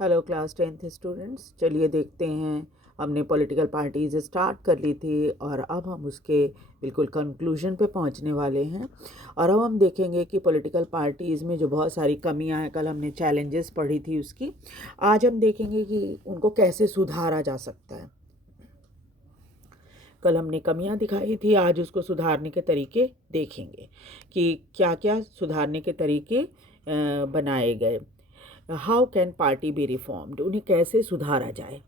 Hello class 10th students, चलिए देखते हैं। हमने पॉलिटिकल पार्टीज़ स्टार्ट कर ली थी और अब हम उसके बिल्कुल कंक्लूजन पे पहुंचने वाले हैं। और अब हम देखेंगे कि पॉलिटिकल पार्टीज़ में जो बहुत सारी कमियां हैं, कल हमने चैलेंजेस पढ़ी थी उसकी, आज हम देखेंगे कि उनको कैसे सुधारा जा सकता है। कल हमने कमियां दिखाई थी, आज उसको सुधारने के तरीके देखेंगे कि क्या क्या सुधारने के तरीके बनाए गए। How can party be reformed, उन्हें कैसे सुधारा जाए।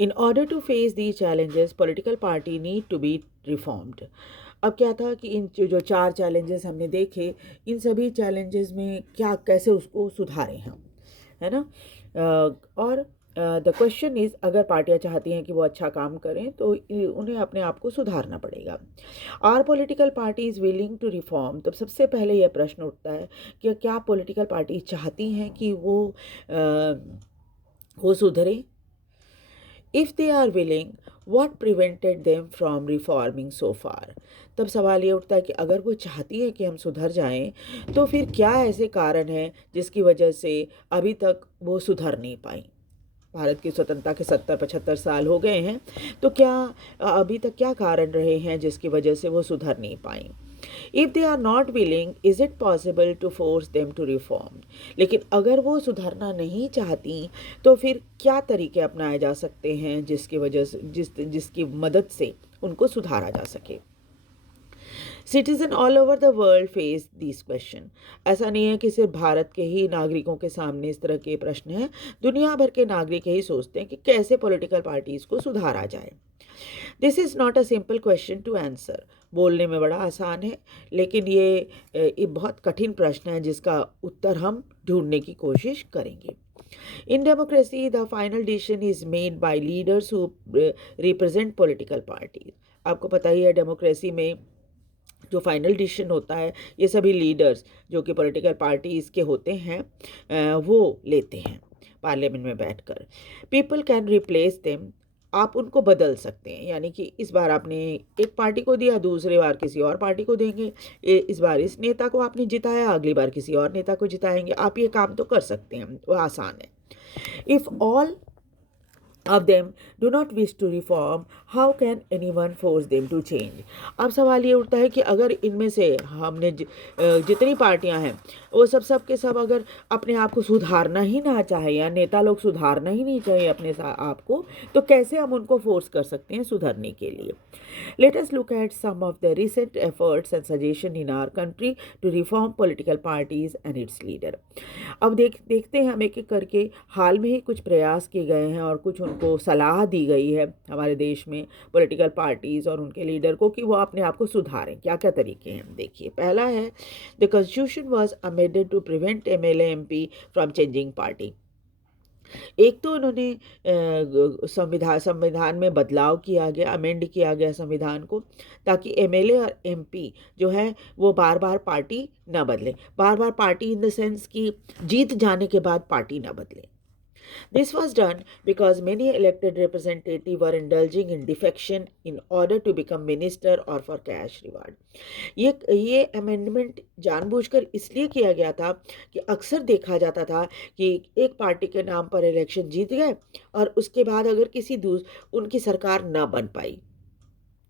In order to face the challenges political party need to be reformed. अब क्या था कि इन जो चार चैलेंजेस हमने देखे, इन सभी चैलेंजेस में क्या कैसे उसको सुधारें हम, है ना। और द क्वेश्चन इज़, अगर पार्टियां चाहती हैं कि वो अच्छा काम करें तो उन्हें अपने आप को सुधारना पड़ेगा। Are political party is willing to reform, तब सबसे पहले यह प्रश्न उठता है कि क्या पॉलिटिकल पार्टी चाहती हैं कि वो सुधरे। If they are willing, what prevented them from reforming so far. तब सवाल ये उठता है कि अगर वो चाहती है कि हम सुधर जाएं तो फिर क्या ऐसे कारण हैं जिसकी वजह से अभी तक वो सुधर नहीं पाई। भारत की स्वतंत्रता के 70-75 साल हो गए हैं, तो क्या अभी तक क्या कारण रहे हैं जिसकी वजह से वो सुधर नहीं पाई। If they are not willing, is it possible to force them to reform. लेकिन अगर वो सुधरना नहीं चाहती तो फिर क्या तरीके अपनाए जा सकते हैं जिसकी वजह से जिसकी मदद से उनको सुधारा जा सके। Citizen all over the world face this question. ऐसा नहीं है कि सिर्फ भारत के ही नागरिकों के सामने इस तरह के प्रश्न हैं, दुनिया भर के नागरिक यही सोचते हैं कि कैसे पॉलिटिकल पार्टीज को सुधारा जाए। This is not a simple question to answer. बोलने में बड़ा आसान है, लेकिन ये बहुत कठिन प्रश्न है जिसका उत्तर हम ढूंढने की कोशिश करेंगे। In democracy the final decision is made by leaders who represent political parties. आपको पता ही है, डेमोक्रेसी में जो फाइनल डिसीजन होता है ये सभी लीडर्स जो कि पॉलिटिकल पार्टीज के होते हैं वो लेते हैं पार्लियामेंट में बैठकर। पीपल कैन रिप्लेस देम, आप उनको बदल सकते हैं, यानी कि इस बार आपने एक पार्टी को दिया, दूसरी बार किसी और पार्टी को देंगे। इस बार इस नेता को आपने जिताया, अगली बार किसी और नेता को जिताएंगे। आप ये काम तो कर सकते हैं, वो आसान है। If all of them do not wish to reform, how can anyone force them to change। अब सवाल ये उठता है कि अगर इनमें से हमने जितनी पार्टियां हैं वो सब के सब अगर अपने आप को सुधारना ही ना चाहे, या नेता लोग सुधारना ही नहीं चाहिए अपने आप को, तो कैसे हम उनको फोर्स कर सकते हैं सुधरने के लिए। Let us look at some of the recent efforts and suggestions in our country to reform political parties and its leader। अब देखते हैं हम एक एक करके। हाल में ही कुछ प्रयास किए गए हैं और कुछ उनको सलाह दी गई है हमारे देश में पॉलिटिकल पार्टीज़ और उनके लीडर को कि वो अपने आप को सुधारें। क्या क्या तरीके हैं देखिए। पहला है, the constitution was amended to prevent MLA MP from changing party. एक तो उन्होंने संविधान में बदलाव किया गया, अमेंड किया गया संविधान को, ताकि एमएलए और एमपी जो है वो बार बार पार्टी ना बदले। बार बार पार्टी इन द सेंस कि जीत जाने के बाद पार्टी ना बदले। This was done because many elected representatives were indulging in defection in order to become minister or for cash reward। ये अमेंडमेंट जानबूझकर इसलिए किया गया था कि अक्सर देखा जाता था कि एक पार्टी के नाम पर इलेक्शन जीत गए और उसके बाद अगर उनकी सरकार ना बन पाई,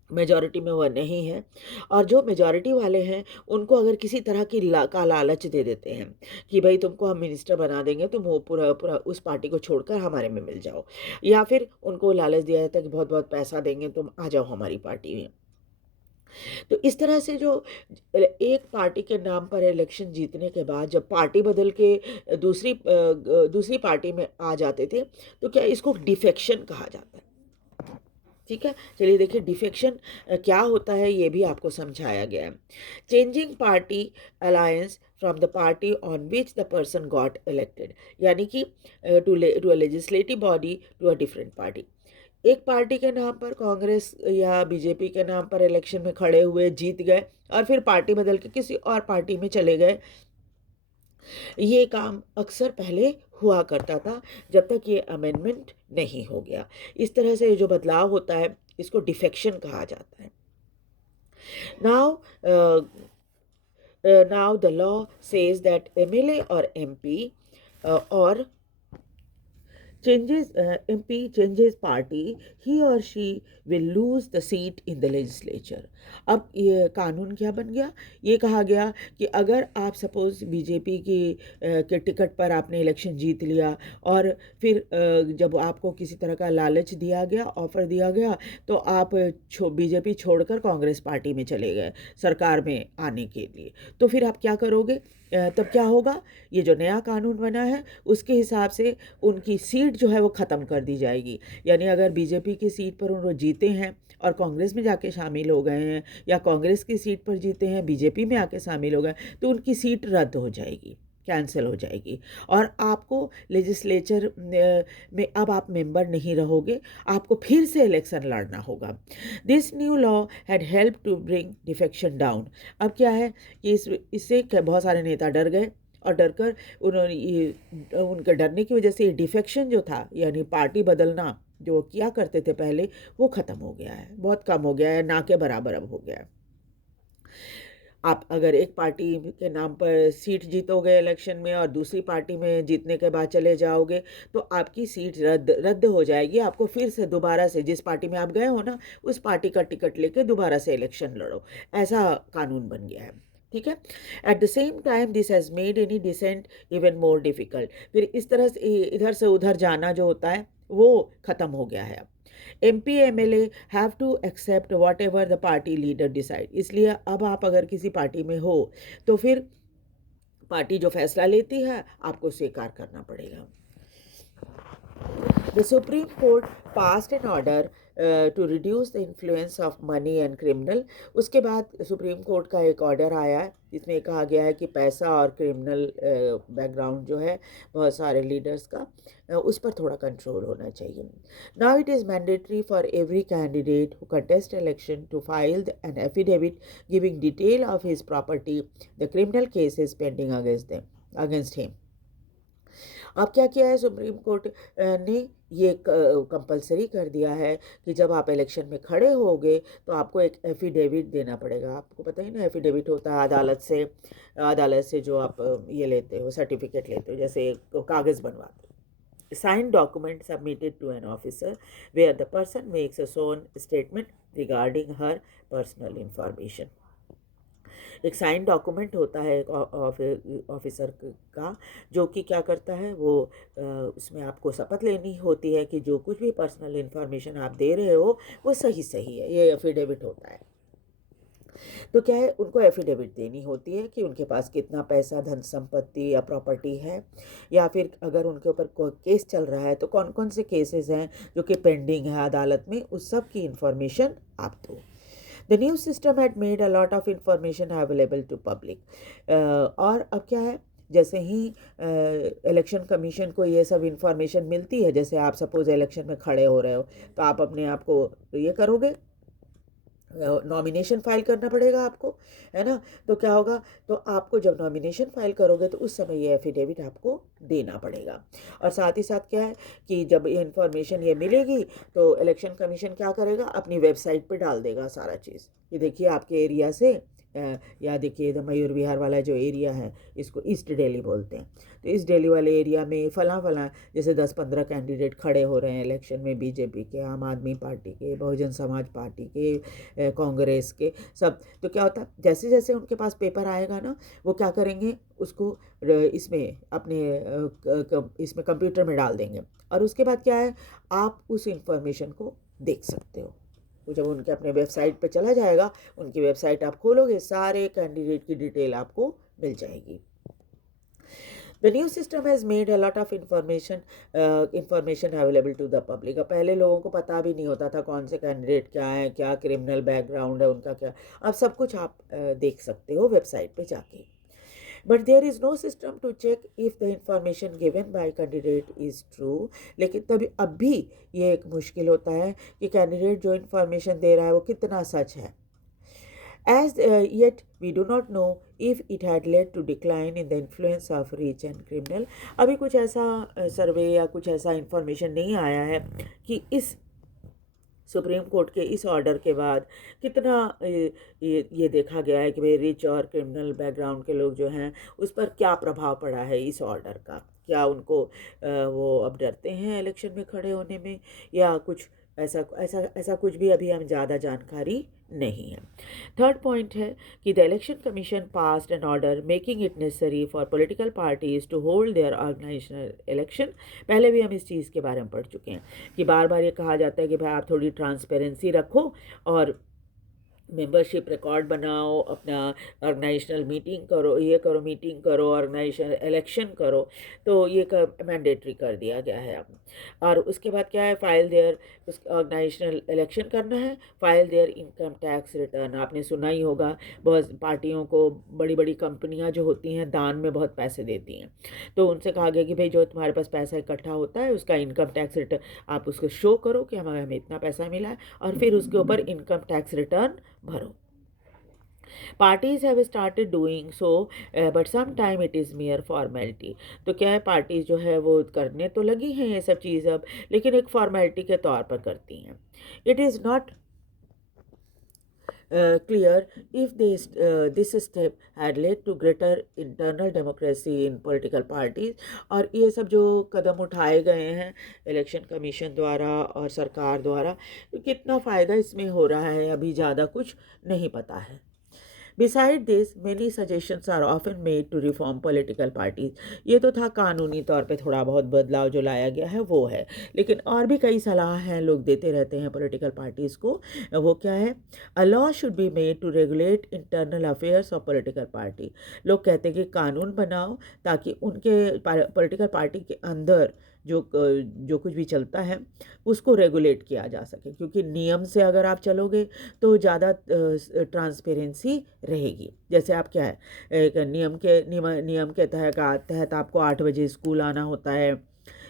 मेजॉरिटी में वह नहीं है, और जो मेजॉरिटी वाले हैं उनको अगर किसी तरह की का लालच दे देते हैं कि भाई तुमको हम मिनिस्टर बना देंगे, तुम वो पूरा पूरा उस पार्टी को छोड़कर हमारे में मिल जाओ, या फिर उनको लालच दिया जाता है कि बहुत बहुत पैसा देंगे, तुम आ जाओ हमारी पार्टी में। तो इस तरह से जो एक पार्टी के नाम पर इलेक्शन जीतने के बाद जब पार्टी बदल के दूसरी पार्टी में आ जाते थे, तो क्या इसको डिफेक्शन कहा जाता है। ठीक है, चलिए देखिए डिफेक्शन क्या होता है ये भी आपको समझाया गया है। Changing party alliance from the party on which the person got elected, यानी कि to a legislative body to a different party. एक पार्टी के नाम पर, कांग्रेस या बीजेपी के नाम पर इलेक्शन में खड़े हुए, जीत गए और फिर पार्टी बदल के किसी और पार्टी में चले गए। ये काम अक्सर पहले हुआ करता था जब तक ये अमेंडमेंट नहीं हो गया। इस तरह से जो बदलाव होता है इसको डिफेक्शन कहा जाता है। Now now the law says that MLA और एमपी और MP changes party, he or she will lose the seat in the legislature. अब ये कानून क्या बन गया? ये कहा गया कि अगर आप सपोज बीजेपी के टिकट पर आपने इलेक्शन जीत लिया और फिर जब आपको किसी तरह का लालच दिया गया, ऑफर दिया गया, तो आप बीजेपी छोड़कर कांग्रेस पार्टी में चले गए सरकार में आने के लिए, तो फिर आप क्या करोगे? तब क्या होगा? ये जो नया कानून बना है उसके हिसाब से उनकी सीट जो है वो ख़त्म कर दी जाएगी। यानी अगर बीजेपी की सीट पर वो जीते हैं और कांग्रेस में जाके शामिल हो गए हैं, या कांग्रेस की सीट पर जीते हैं बीजेपी में आके शामिल हो गए, तो उनकी सीट रद्द हो जाएगी, कैंसिल हो जाएगी, और आपको लेजिस्लेचर में अब आप मेंबर नहीं रहोगे, आपको फिर से इलेक्शन लड़ना होगा। This new law had help to bring defection down. अब क्या है कि इससे बहुत सारे नेता डर गए, और डरकर उनके डरने की वजह से डिफेक्शन जो था, यानी पार्टी बदलना जो किया करते थे पहले, वो ख़त्म हो गया है, बहुत कम हो गया है, ना के बराबर अब हो गया है। आप अगर एक पार्टी के नाम पर सीट जीतोगे इलेक्शन में और दूसरी पार्टी में जीतने के बाद चले जाओगे, तो आपकी सीट रद्द हो जाएगी। आपको फिर से दोबारा से जिस पार्टी में आप गए हो ना, उस पार्टी का टिकट लेके दोबारा से इलेक्शन लड़ो। ऐसा कानून बन गया है, ठीक है। At the same time this has made any dissent even more difficult. फिर इस तरह से इधर से उधर जाना जो होता है वो ख़त्म हो गया है अब। MP MLA have to accept whatever the party leader decide. इसलिए अब आप अगर किसी पार्टी में हो तो फिर पार्टी जो फैसला लेती है आपको स्वीकार करना पड़ेगा। The Supreme Court passed an order to reduce the influence of money and criminal। उसके बाद सुप्रीम कोर्ट का एक ऑर्डर आया है जिसमें कहा गया है कि पैसा और क्रिमिनल बैकग्राउंड जो है बहुत सारे लीडर्स का, उस पर थोड़ा कंट्रोल होना चाहिए। Now it is mandatory for every candidate who contest election to file an affidavit giving detail of his property the criminal cases pending against him. अब क्या किया है सुप्रीम कोर्ट ने? ये कंपलसरी कर दिया है कि जब आप इलेक्शन में खड़े होगे तो आपको एक एफिडेविट देना पड़ेगा। आपको पता ही ना एफिडेविट होता है अदालत से जो आप ये लेते हो, सर्टिफिकेट लेते हो, जैसे कागज़ बनवाते हो। Signed document submitted to an officer where the person makes a sworn statement regarding her personal information। एक साइन डॉक्यूमेंट होता है एक ऑफिसर का, जो कि क्या करता है वो उसमें आपको शपथ लेनी होती है कि जो कुछ भी पर्सनल इन्फॉर्मेशन आप दे रहे हो वो सही है। ये एफिडेविट होता है। तो क्या है, उनको एफिडेविट देनी होती है कि उनके पास कितना पैसा, धन संपत्ति या प्रॉपर्टी है, या फिर अगर उनके ऊपर कोई केस चल रहा है तो कौन कौन से केसेस हैं जो कि पेंडिंग है अदालत में, उस सब की इंफॉर्मेशन आप दो। The new system had made a lot of information available to public। और अब क्या है, जैसे ही इलेक्शन कमीशन को ये सब इंफॉर्मेशन मिलती है, जैसे आप सपोज इलेक्शन में खड़े हो रहे हो तो आप अपने आप को ये करोगे, नॉमिनेशन फाइल करना पड़ेगा आपको, है ना। तो क्या होगा, तो आपको जब नॉमिनेशन फाइल करोगे तो उस समय ये एफिडेविट आपको देना पड़ेगा। और साथ ही साथ क्या है कि जब ये इन्फॉर्मेशन ये मिलेगी तो इलेक्शन कमीशन क्या करेगा, अपनी वेबसाइट पे डाल देगा सारा चीज़ कि देखिए आपके एरिया से या देखिए इधर मयूर विहार वाला जो एरिया है इसको ईस्ट दिल्ली बोलते हैं, तो ईस्ट दिल्ली वाले एरिया में फलां जैसे 10-15 कैंडिडेट खड़े हो रहे हैं इलेक्शन में, बीजेपी के, आम आदमी पार्टी के, बहुजन समाज पार्टी के, कांग्रेस के, सब। तो क्या होता है, जैसे जैसे उनके पास पेपर आएगा ना, वो क्या करेंगे, उसको इसमें अपने इसमें कंप्यूटर में डाल देंगे, और उसके बाद क्या है, आप उस इंफॉर्मेशन को देख सकते हो। तो जब उनके अपने वेबसाइट पे चला जाएगा, उनकी वेबसाइट आप खोलोगे, सारे कैंडिडेट की डिटेल आपको मिल जाएगी। The new system has made a lot of information available to the public। अब पहले लोगों को पता भी नहीं होता था कौन से कैंडिडेट क्या है, क्या क्रिमिनल बैकग्राउंड है उनका, क्या। अब सब कुछ आप देख सकते हो वेबसाइट पे जाके। But there is no system to check if the information given by candidate is true। लेकिन तभी अब भी ये एक मुश्किल होता है कि कैंडिडेट जो इन्फॉर्मेशन दे रहा है वो कितना सच है। As yet we do not know if it had led to decline in the influence of rich and criminal। अभी कुछ ऐसा सर्वे या कुछ ऐसा इन्फॉर्मेशन नहीं आया है कि इस सुप्रीम कोर्ट के इस ऑर्डर के बाद कितना ये देखा गया है कि भाई रिच और क्रिमिनल बैकग्राउंड के लोग जो हैं उस पर क्या प्रभाव पड़ा है इस ऑर्डर का। क्या उनको वो अब डरते हैं इलेक्शन में खड़े होने में, या कुछ ऐसा ऐसा ऐसा कुछ भी अभी हम ज़्यादा जानकारी नहीं है। थर्ड पॉइंट है कि the election commission passed an order making it necessary for political parties to hold their organisational election. पहले भी हम इस चीज़ के बारे में पढ़ चुके हैं कि बार बार ये कहा जाता है कि भाई आप थोड़ी ट्रांसपेरेंसी रखो और मेंबरशिप रिकॉर्ड बनाओ, अपना ऑर्गेनाइजेशनल मीटिंग करो, ये करो, मीटिंग करो, ऑर्गेनाइजेशन इलेक्शन करो। तो ये मैंडेटरी कर दिया गया है अब। और उसके बाद क्या है, फाइल देयर, उस ऑर्गेनाइजेशनल इलेक्शन करना है, file there income tax return. आपने सुना ही होगा, बहुत पार्टियों को बड़ी बड़ी कंपनियां जो होती हैं दान में बहुत पैसे देती हैं, तो उनसे कहा गया कि भाई जो तुम्हारे पास पैसा इकट्ठा होता है उसका इनकम टैक्स रिटर्न आप उसको शो करो कि हमें इतना पैसा मिला है, और फिर उसके ऊपर इनकम टैक्स रिटर्न भरो। Parties have started doing so, but some time it is mere formality. तो क्या है, पार्टीज जो है वो करने तो लगी हैं ये सब चीज़ अब, लेकिन एक फॉर्मेलिटी के तौर पर करती हैं। It is not clear if this step had led to greater internal democracy in political parties। और ये सब जो कदम उठाए गए हैं इलेक्शन कमीशन द्वारा और सरकार द्वारा, तो कितना फ़ायदा इसमें हो रहा है अभी ज़्यादा कुछ नहीं पता है। Beside this, many suggestions are often made to reform political parties। ये तो था कानूनी तौर पे थोड़ा बहुत बदलाव जो लाया गया है वो है, लेकिन और भी कई सलाह हैं लोग देते रहते हैं पॉलिटिकल पार्टीज़ को। वो क्या है, a law should be made to regulate internal affairs of political party. लोग कहते हैं कि कानून बनाओ ताकि उनके पॉलिटिकल पार्टी के अंदर जो कुछ भी चलता है उसको रेगुलेट किया जा सके, क्योंकि नियम से अगर आप चलोगे तो ज़्यादा ट्रांसपेरेंसी रहेगी। जैसे आप क्या है, एक नियम के तहत आपको 8 बजे स्कूल आना होता है,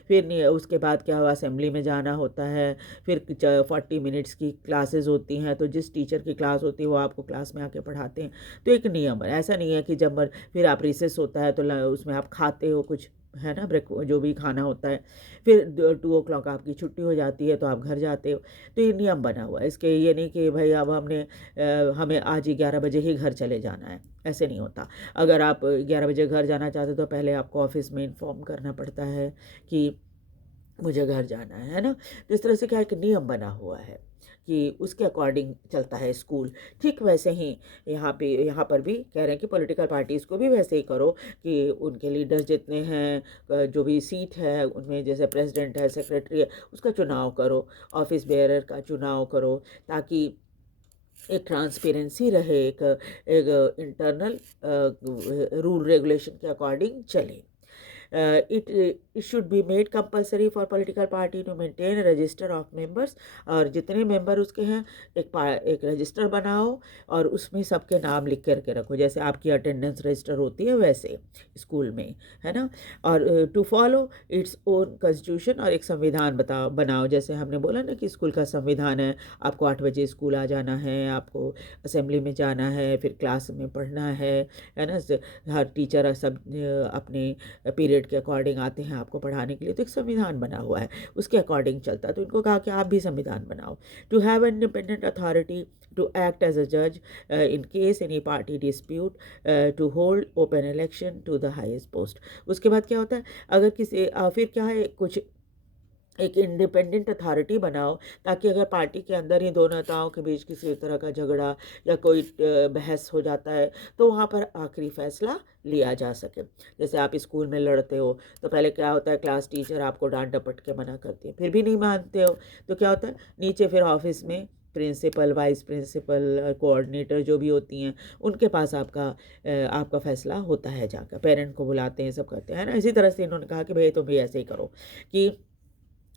फिर उसके बाद क्या हुआ, असेंबली में जाना होता है, फिर 40 मिनट्स की क्लासेस होती हैं, तो जिस टीचर की क्लास होती है वो आपको क्लास में आके पढ़ाते हैं। तो एक नियम है, ऐसा नहीं है कि जब फिर आप रिसेस होता है तो उसमें आप खाते हो कुछ, है ना, ब्रेक जो भी खाना होता है, फिर 2 o'clock आपकी छुट्टी हो जाती है तो आप घर जाते हो। तो ये नियम बना हुआ है, इसके ये नहीं कि भाई अब हमें आज ही 11 बजे ही घर चले जाना है, ऐसे नहीं होता। अगर आप 11 बजे घर जाना चाहते हो तो पहले आपको ऑफिस में इन्फॉर्म करना पड़ता है कि मुझे घर जाना है ना। तो इस तरह से क्या एक नियम बना हुआ है कि उसके अकॉर्डिंग चलता है स्कूल। ठीक वैसे ही यहाँ पर भी कह रहे हैं कि पॉलिटिकल पार्टीज़ को भी वैसे ही करो कि उनके लीडर्स जितने हैं, जो भी सीट है उनमें, जैसे प्रेसिडेंट है, सेक्रेटरी है, उसका चुनाव करो, ऑफिस बेयरर का चुनाव करो, ताकि एक ट्रांसपेरेंसी रहे, एक इंटरनल रूल रेगुलेशन के अकॉर्डिंग चले। It should be made compulsory for political party to maintain a register of members। और जितने मेंबर उसके हैं एक रजिस्टर बनाओ और उसमें सबके नाम लिख करके रखो, जैसे आपकी अटेंडेंस रजिस्टर होती है वैसे स्कूल में, है ना। और to follow its own constitution, और एक संविधान बनाओ, जैसे हमने बोला ना कि स्कूल का संविधान है, आपको 8 बजे स्कूल आ जाना है, आपको असेंबली में जाना है, फिर क्लास में पढ़ना है ना। हर टीचर सब अपने पीरियड के अकॉर्डिंग आते हैं आपको पढ़ाने के लिए, तो एक संविधान बना हुआ है, उसके अकॉर्डिंग चलता है। तो इनको कहा कि आप भी संविधान बनाओ। To have an independent authority to act as a जज in case any party dispute, to hold open election to the highest post. उसके बाद क्या होता है, अगर किसी फिर क्या है, कुछ एक इंडिपेंडेंट अथॉरिटी बनाओ, ताकि अगर पार्टी के अंदर ही दो नेताओं के बीच किसी तरह का झगड़ा या कोई बहस हो जाता है तो वहाँ पर आखिरी फैसला लिया जा सके। जैसे आप स्कूल में लड़ते हो तो पहले क्या होता है, क्लास टीचर आपको डांट डपट के मना करती है, फिर भी नहीं मानते हो तो क्या होता है, नीचे फिर ऑफिस में प्रिंसिपल, वाइस प्रिंसिपल, कोऑर्डिनेटर जो भी होती हैं उनके पास आपका फैसला होता है, जाकर पेरेंट को बुलाते हैं, सब करते हैं ना। इसी तरह से इन्होंने कहा कि भाई तुम भी ऐसे ही करो कि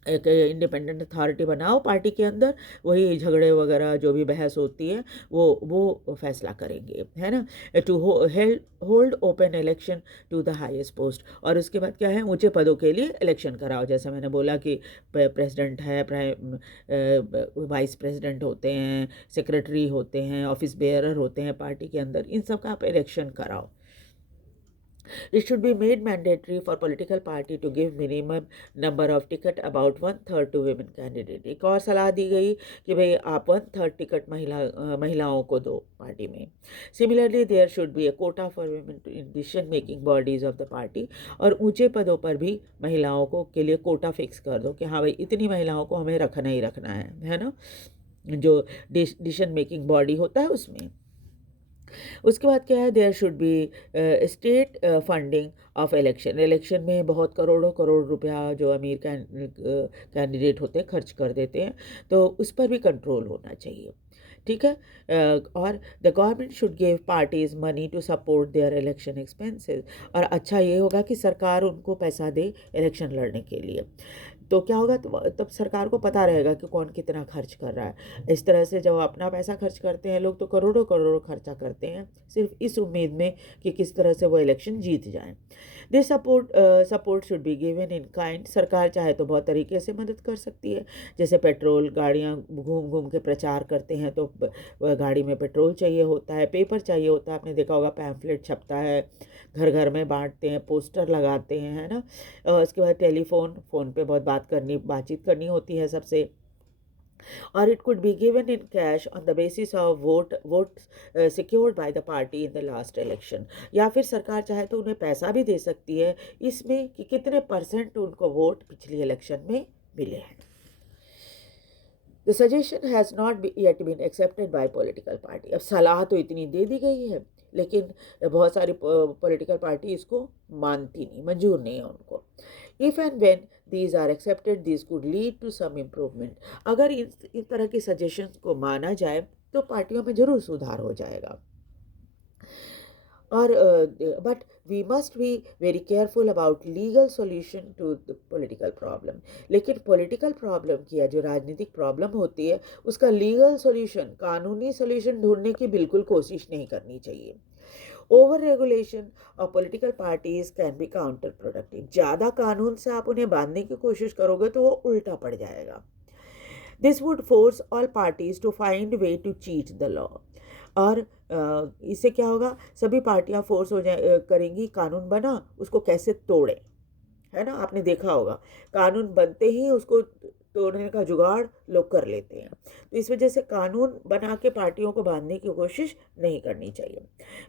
एक इंडिपेंडेंट अथॉरिटी बनाओ पार्टी के अंदर, वही झगड़े वगैरह जो भी बहस होती है वो फैसला करेंगे, है ना। To hold open election to the highest post, और उसके बाद क्या है, ऊंचे पदों के लिए इलेक्शन कराओ। जैसे मैंने बोला कि प्रेसिडेंट है, वाइस प्रेसिडेंट होते हैं, सेक्रेटरी होते हैं, ऑफिस बेयरर होते हैं पार्टी के अंदर, इन सब का आप इलेक्शन कराओ। It should be made mandatory for political party to give minimum number of ticket about 1/3 to women candidate. एक और सलाह दी गई कि भाई आप 1/3 टिकट महिलाओं को दो पार्टी में. Similarly, there should be a quota for women to in decision making bodies of the party. और ऊंचे पदों पर भी महिलाओं को के लिए कोटा फिक्स कर दो कि हाँ भाई इतनी महिलाओं को हमें रखना ही रखना है ना, जो डिसीजन मेकिंग बॉडी होता है उसमें. उसके बाद क्या है, there should be state funding of election में बहुत करोड़ों करोड़ रुपया जो अमीर कैंडिडेट होते हैं खर्च कर देते हैं, तो उस पर भी कंट्रोल होना चाहिए. ठीक है. और the government should give parties money to support their election expenses. और अच्छा ये होगा कि सरकार उनको पैसा दे इलेक्शन लड़ने के लिए. तो क्या होगा, तब सरकार को पता रहेगा कि कौन कितना खर्च कर रहा है. इस तरह से जब अपना पैसा खर्च करते हैं लोग तो करोड़ों करोड़ों खर्चा करते हैं सिर्फ इस उम्मीद में कि किस तरह से वो इलेक्शन जीत जाएं. This support should be given in kind. सरकार चाहे तो बहुत तरीके से मदद कर सकती है. जैसे पेट्रोल, गाड़ियाँ घूम घूम के प्रचार करते हैं तो गाड़ी में पेट्रोल चाहिए होता है, पेपर चाहिए होता है, आपने देखा होगा पैम्फलेट छपता है, घर घर में बांटते हैं, पोस्टर लगाते हैं, है ना. उसके बाद फ़ोन पे बहुत बातचीत करनी होती है सबसे. और it could be given in cash on the basis of vote secured by the party in the last election. या फिर सरकार चाहे तो उन्हें पैसा भी दे सकती है इसमें कि कितने % उनको वोट पिछली इलेक्शन में मिले हैं. The suggestion has not yet been accepted by political party. अब सलाह तो इतनी दे दी गई है लेकिन बहुत सारी पॉलिटिकल पार्टी इसको मानती नहीं, मंजूर नहीं है उनको. If and when these are accepted, these could lead to some improvement. अगर इस तरह की सजेशंस को माना जाए तो पार्टियों में ज़रूर सुधार हो जाएगा. और but we must be very careful about legal solution to the political problem. लेकिन पॉलिटिकल प्रॉब्लम की या जो राजनीतिक प्रॉब्लम होती है उसका लीगल सॉल्यूशन, कानूनी सॉल्यूशन ढूंढने की बिल्कुल कोशिश नहीं करनी चाहिए. Over regulation of political parties can be counter productive. ज़्यादा कानून से आप उन्हें बांधने की कोशिश करोगे तो वो उल्टा पड़ जाएगा. This would force all parties to find way to cheat the law. और इससे क्या होगा, सभी पार्टियां फोर्स हो जाए करेंगी कानून बना उसको कैसे तोड़ें, है ना. आपने देखा होगा कानून बनते ही उसको तोड़ने का जुगाड़ लोग कर लेते हैं. तो इस वजह से कानून बना के पार्टियों को बांधने की कोशिश नहीं करनी चाहिए.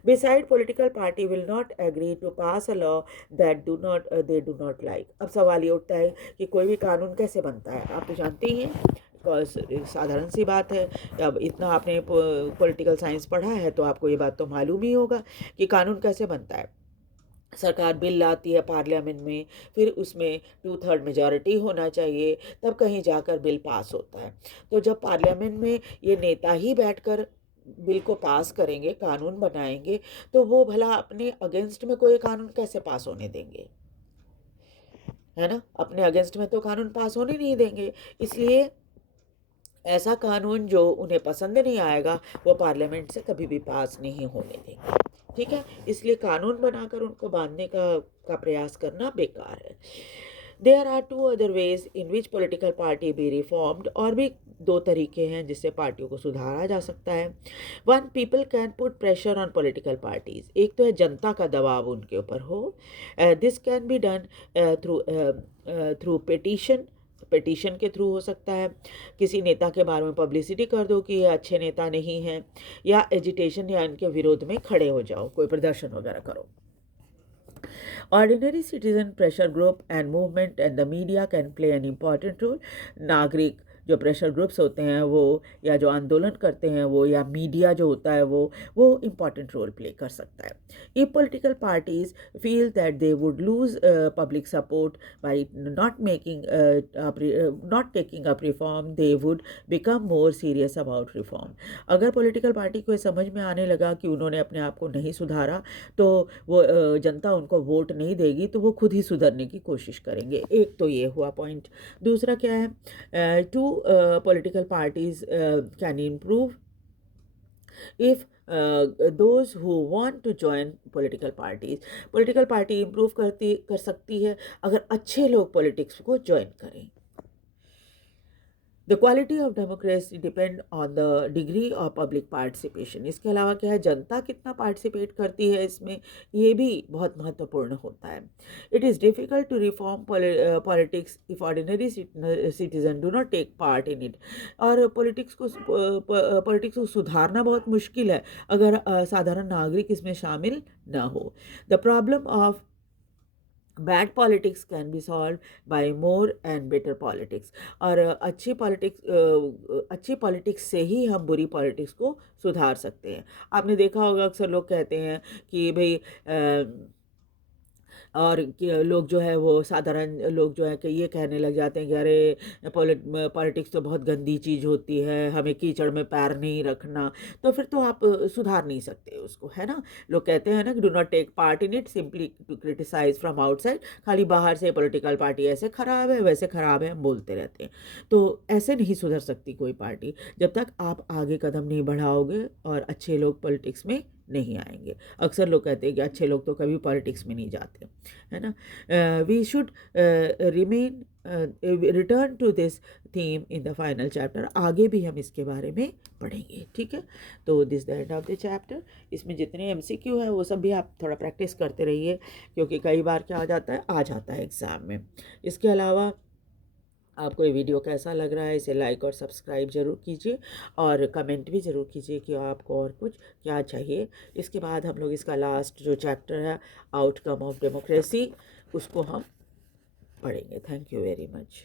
Beside political party will not agree to pass a law that they do not like. अब सवाल ये उठता है कि कोई भी कानून कैसे बनता है, आप तो जानते ही हैं. साधारण सी बात है. अब इतना आपने पॉलिटिकल साइंस पढ़ा है तो आपको ये बात तो मालूम ही होगा कि कानून कैसे बनता है. सरकार बिल लाती है पार्लियामेंट में, फिर उसमें 2/3 मेजॉरिटी होना चाहिए, तब कहीं जाकर बिल पास होता है. तो जब पार्लियामेंट में ये नेता ही बैठकर बिल को पास करेंगे, कानून बनाएंगे, तो वो भला अपने अगेंस्ट में कोई कानून कैसे पास होने देंगे, है ना. अपने अगेंस्ट में तो कानून पास होने नहीं देंगे. इसलिए ऐसा कानून जो उन्हें पसंद नहीं आएगा वो पार्लियामेंट से कभी भी पास नहीं होने देंगे. ठीक है. इसलिए कानून बनाकर उनको बांधने का प्रयास करना बेकार है. There are 2 other ways in which political party be reformed. और भी 2 तरीके हैं जिससे पार्टियों को सुधारा जा सकता है. 1, people can put pressure on political parties. एक तो है जनता का दबाव उनके ऊपर हो. This can be done through petition के थ्रू हो सकता है. किसी नेता के बारे में पब्लिसिटी कर दो कि ये अच्छे नेता नहीं हैं, या एजिटेशन या इनके विरोध में खड़े हो जाओ, कोई प्रदर्शन वगैरह करो. Ordinary citizen pressure group and movement and the media can play an important role. नागरिक जो प्रेशर ग्रुप्स होते हैं वो, या जो आंदोलन करते हैं वो, या मीडिया जो होता है वो इम्पॉर्टेंट रोल प्ले कर सकता है. If political parties feel that they would lose public support by not taking up reform, they would become more serious about reform. अगर पॉलिटिकल पार्टी को समझ में आने लगा कि उन्होंने अपने आप को नहीं सुधारा तो वो जनता उनको वोट नहीं देगी, तो वो खुद ही सुधरने की कोशिश करेंगे. एक तो ये हुआ पॉइंट. दूसरा क्या है, political parties can improve if those who want to join political party improve कर सकती है अगर अच्छे लोग पॉलिटिक्स को ज्वाइन करें. The quality of democracy depend on the degree of public participation. इसके अलावा क्या है, जनता कितना पार्टिसिपेट करती है इसमें, ये भी बहुत महत्वपूर्ण होता है। It is difficult to reform politics if ordinary citizen do not take part in it. और पॉलिटिक्स को सुधारना बहुत मुश्किल है अगर साधारण नागरिक इसमें शामिल ना हो। The problem of bad politics can be solve by more and better politics. और अच्छी पॉलिटिक्स से ही हम बुरी पॉलिटिक्स को सुधार सकते हैं। आपने देखा होगा अक्सर लोग कहते हैं कि भाई और कि लोग जो है वो साधारण लोग जो है कि ये कहने लग जाते हैं कि अरे पॉलिटिक्स तो बहुत गंदी चीज़ होती है, हमें कीचड़ में पैर नहीं रखना। तो फिर तो आप सुधार नहीं सकते उसको, है ना। लोग कहते हैं ना कि do not take part in it simply to criticise from outside. खाली बाहर से पॉलिटिकल पार्टी ऐसे खराब है वैसे खराब है हम बोलते रहते हैं। तो ऐसे नहीं सुधर सकती कोई पार्टी जब तक आप आगे कदम नहीं बढ़ाओगे और अच्छे लोग पॉलिटिक्स में नहीं आएंगे। अक्सर लोग कहते हैं कि अच्छे लोग तो कभी पॉलिटिक्स में नहीं जाते, है ना। We should remain return to this theme in the final chapter. आगे भी हम इसके बारे में पढ़ेंगे, ठीक है। तो this the end of the chapter. इसमें जितने MCQ है वो सब भी आप थोड़ा प्रैक्टिस करते रहिए, क्योंकि कई बार क्या आ जाता है एग्ज़ाम में। इसके अलावा आपको ये वीडियो कैसा लग रहा है, इसे लाइक और सब्सक्राइब ज़रूर कीजिए और कमेंट भी ज़रूर कीजिए कि आपको और कुछ क्या चाहिए। इसके बाद हम लोग इसका लास्ट जो चैप्टर है, आउटकम ऑफ डेमोक्रेसी, उसको हम पढ़ेंगे। Thank you very much.